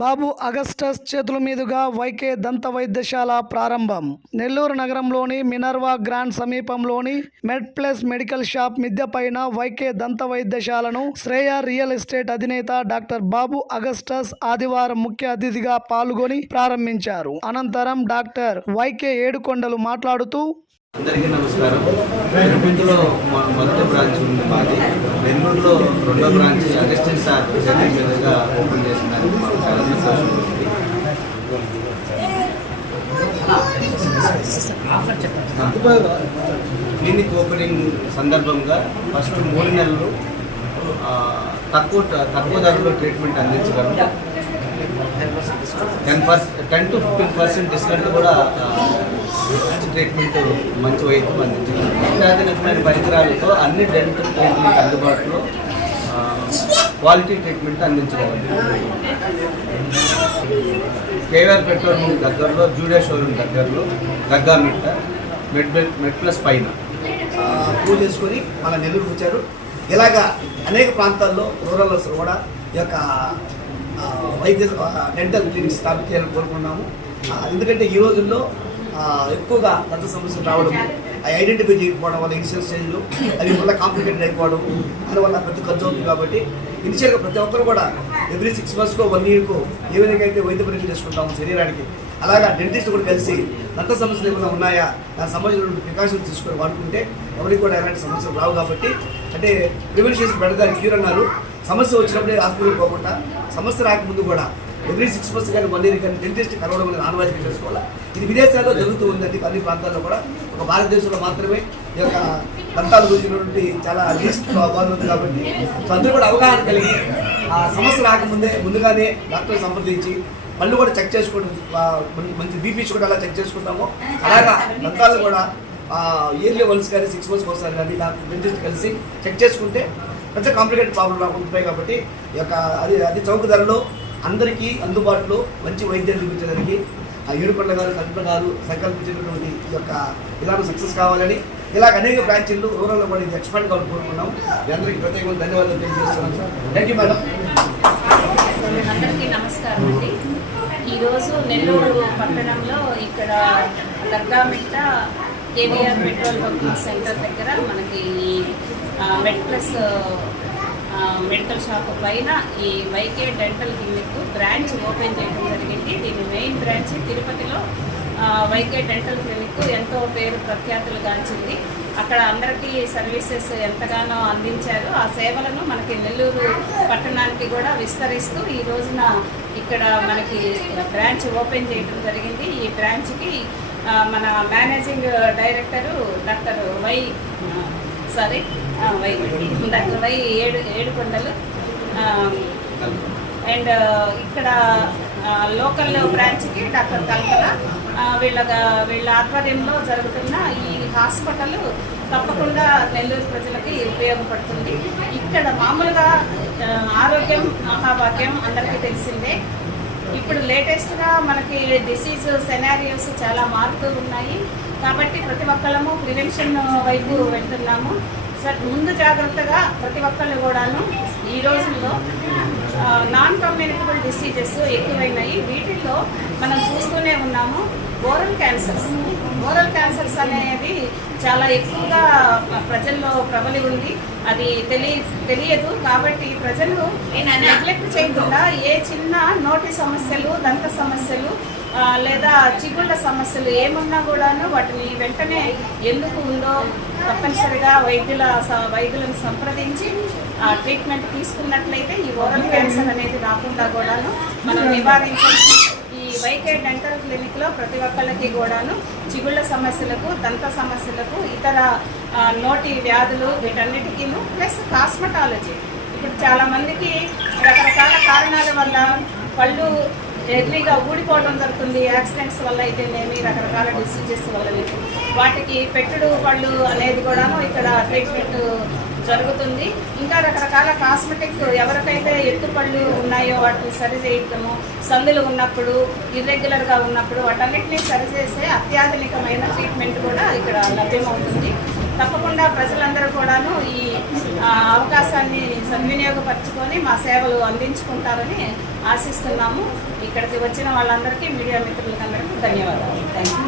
బాబు Augustus చేతుల మీదుగా YK దంత వైద్యశాల ప్రారంభం. నెల్లూరు నగరంలోని మినర్వా గ్రాండ్ సమీపంలోని మెడ్ ప్లస్ మెడికల్ షాప్ మిద్దె పైన వైకే దంత వైద్యశాలను శ్రేయ రియల్ ఎస్టేట్ అధినేత డాక్టర్ బాబు అగస్టస్ ఆదివారం ముఖ్య అతిథిగా పాల్గొని ప్రారంభించారు. అనంతరం డాక్టర్ వైకే ఏడుకొండలు మాట్లాడుతూ అందరికీ నమస్కారం. తిరుపతిలో మొదటి బ్రాంచ్ ఉంది మాది. నెల్లూరులో రెండో బ్రాంచ్ అగస్టిన్ సార్ చేతుల మీదుగా ఓపెన్ చేసినారు మాకు చాలా సంతోషం క్లినిక్ ఓపెనింగ్ సందర్భంగా ఫస్ట్ మూడు నెలలు తక్కువ తక్కువ ధరలో ట్రీట్మెంట్ అందించగలం. Ten percent ten to fifteen percent discount కూడా మంచి ట్రీట్మెంట్ మంచి వైద్యం అందించగలం రకమైన పరికరాలతో అన్ని డెంటల్ ట్రీట్మెంట్ అందుబాటులో క్వాలిటీ ట్రీట్మెంట్ అందించగలం కేవీఆర్ పెట్రోల్ బంక్ దగ్గరలో జూడియా షోరూమ్ దగ్గరలో దగ్గా మిట్ట మెడ్ మెడ్ ప్లస్ పైన. పూజ చేసుకొని మన నెల్లూరుకు వచ్చారు. ఇలాగా అనేక ప్రాంతాల్లో రూరల్ కూడా ఈ యొక్క వైద్య డెంటల్ క్లినిక్ స్థాపించాలని కోరుకున్నాము ఎందుకంటే ఈ రోజుల్లో ఎక్కువగా దంత సమస్యలు రావడం అవి ఐడెంటిఫై చేయకపోవడం వల్ల ఇనిషియల్ స్టేజ్లో అవి మళ్ళీ కాంప్లికేటెడ్ అయిపోవడం దానివల్ల పెద్ద ఖర్చు అవుతుంది కాబట్టి ఇనిషియల్గా ప్రతి ఒక్కరు కూడా ఎవ్రీ సిక్స్ మంత్స్కో వన్ ఇయర్కో ఏ విధంగా అయితే వైద్య పరీక్ష చేసుకుంటాము శరీరానికి అలాగా డెంటిస్ట్ కూడా కలిసి దంత సమస్యలు ఏమైనా ఉన్నాయా దాని సంబంధించిన ప్రికాషన్స్ తీసుకొని వాడుకుంటే ఎవరికి కూడా ఎలాంటి సమస్యలు రావు కాబట్టి అంటే ప్రివెన్షన్ బెటర్ దాని క్యూర్ అన్నారు. సమస్య వచ్చినప్పుడే హాస్పిటల్ పోకుండా సమస్య రాకముందు కూడా ఎవ్రీ సిక్స్ మంత్స్ కానీ వన్ ఇయర్ కానీ డెంటిస్ట్ కలవడం అనేది ఆనవాయితీ చేసుకోవాలి? ఇది విదేశాల్లో జరుగుతూ ఉందండి అన్ని ప్రాంతాల్లో కూడా. ఒక భారతదేశంలో మాత్రమే ఈ యొక్క దంతాలు గురించినటువంటి చాలా లీస్ట్ బాగుంది కాబట్టి సో అందరూ కూడా అవగాహన కలిగి ఆ సమస్య రాకముందే ముందుగానే డాక్టర్ సంప్రదించి పళ్ళు కూడా చెక్ చేసుకోవడం మంచి- మంచి బీపీస్ కూడా అలా చెక్ చేసుకుంటాము. అలాగా దంతాలు కూడా ఇయర్లీ వన్స్ కానీ సిక్స్ మంత్స్కి ఒకసారి కానీ డాక్టర్ డెంటిస్ట్ కలిసి చెక్ చేసుకుంటే పెద్ద కాంప్లికేటెడ్ ప్రాబ్లం రాకుండా ఉంటాయి కాబట్టి ఈ యొక్క అది అది చౌక ధరలో అందరికీ అందుబాటులో మంచి వైద్యం చూపించడానికి ఆ ఏడుకొండ గారు కల్పన గారు సంకల్పించినటువంటి ఈ యొక్క విధానం సక్సెస్ కావాలని ఇలాగ అనేక బ్రాంచీలు రూరల్లో కూడా ఇది ఎక్స్పాండ్ కావాలని కోరుకున్నాం మీ అందరికీ ప్రత్యేకంగా ధన్యవాదాలు తెలియజేస్తున్నాం. సార్ థ్యాంక్ యూ మేడం అందరికీ నమస్కారం అండి. ఈరోజు నెల్లూరు పట్టణంలో ఇక్కడ Dargamitta KVR petrol pumping centre దగ్గర మనకి ఈ మెడికల్ షాప్ పైన ఈ YK dental clinic branch open చేయడం జరిగింది. దీని మెయిన్ బ్రాంచ్ తిరుపతిలో వైకే డెంటల్ క్లినిక్ ఎంతో పేరు ప్రఖ్యాతులు గాంచింది. అక్కడ అందరికీ సర్వీసెస్ ఎంతగానో అందించారు. ఆ సేవలను మనకి నెల్లూరు పట్టణానికి కూడా విస్తరిస్తూ ఈ రోజున ఇక్కడ మనకి బ్రాంచ్ ఓపెన్ చేయడం జరిగింది. ఈ బ్రాంచ్కి మన managing director doctor Y sorry Y doctor Y ఏడు ఏడుకొండలు అండ్ ఇక్కడ లోకల్ బ్రాంచ్కి డాక్టర్ కల్పన వీళ్ళ వీళ్ళ ఆధ్వర్యంలో జరుగుతున్న ఈ హాస్పిటల్ తప్పకుండా నెల్లూరు ప్రజలకి ఉపయోగపడుతుంది. ఇక్కడ మామూలుగా ఆరోగ్యం మహాభాగ్యం అందరికీ తెలిసిందే. ఇప్పుడు లేటెస్ట్గా మనకి డిసీజ్ సెనారియోస్ చాలా మారుతూ ఉన్నాయి. కాబట్టి ప్రతి ఒక్కళ్ళము ప్రివెన్షన్ వైపు వెళ్తున్నాము. ముందు జాగ్రత్తగా ప్రతి ఒక్కళ్ళు కూడాను ఈ రోజుల్లో నాన్ కమ్యూనికబుల్ డిసీజెస్ ఎక్కువైనాయి. వీటిల్లో మనం చూస్తూనే ఉన్నాము ఓరల్ క్యాన్సర్స్. ఓరల్ క్యాన్సర్స్ అనేది చాలా ఎక్కువగా ప్రజల్లో ప్రబలి ఉంది. అది తెలియ తెలియదు కాబట్టి ప్రజలు నెగ్లెక్ట్ చేయకుండా ఏ చిన్న నోటి సమస్యలు దంత సమస్యలు లేదా చిగుళ్ళ సమస్యలు ఏమున్నా కూడాను వాటిని వెంటనే ఎందుకు ఉందో తప్పనిసరిగా వైద్యుల స- వైద్యులను సంప్రదించి ట్రీట్మెంట్ తీసుకున్నట్లయితే ఈ ఓరల్ క్యాన్సర్ అనేది రాకుండా కూడాను మనం నివారించవచ్చు ఈ వైకే డెంటల్ క్లినిక్లో ప్రతి ఒక్కళ్ళకి కూడాను చిగుళ్ళ సమస్యలకు దంత సమస్యలకు ఇతర నోటి వ్యాధులు వీటన్నిటికీ ప్లస్ కాస్మెటాలజీ. ఇప్పుడు చాలామందికి రకరకాల కారణాల వల్ల పళ్ళు ఎర్లీగా ఊడిపోవడం జరుగుతుంది. యాక్సిడెంట్స్ వల్ల అయితేనేమి రకరకాల డిసీజెస్ వల్ల వాటికి పెట్టుడు పళ్ళు అనేది కూడాను ఇక్కడ ట్రీట్మెంట్ జరుగుతుంది. ఇంకా రకరకాల కాస్మెటిక్ ఎవరికైతే ఎత్తుపళ్ళు ఉన్నాయో వాటిని సరి చేయటము సందులు ఉన్నప్పుడు ఇర్రెగ్యులర్గా ఉన్నప్పుడు వాటన్నిటినీ సరిచేసే అత్యాధునికమైన ట్రీట్మెంట్ కూడా ఇక్కడ లభ్యమవుతుంది. తప్పకుండా ప్రజలందరూ కూడాను ఈ అవకాశాన్ని సద్వినియోగపరచుకొని మా సేవలు అందించుకుంటారని ఆశిస్తున్నాము. ఇక్కడికి వచ్చిన వాళ్ళందరికీ మీడియా మిత్రులకందరికీ ధన్యవాదాలు. Thank you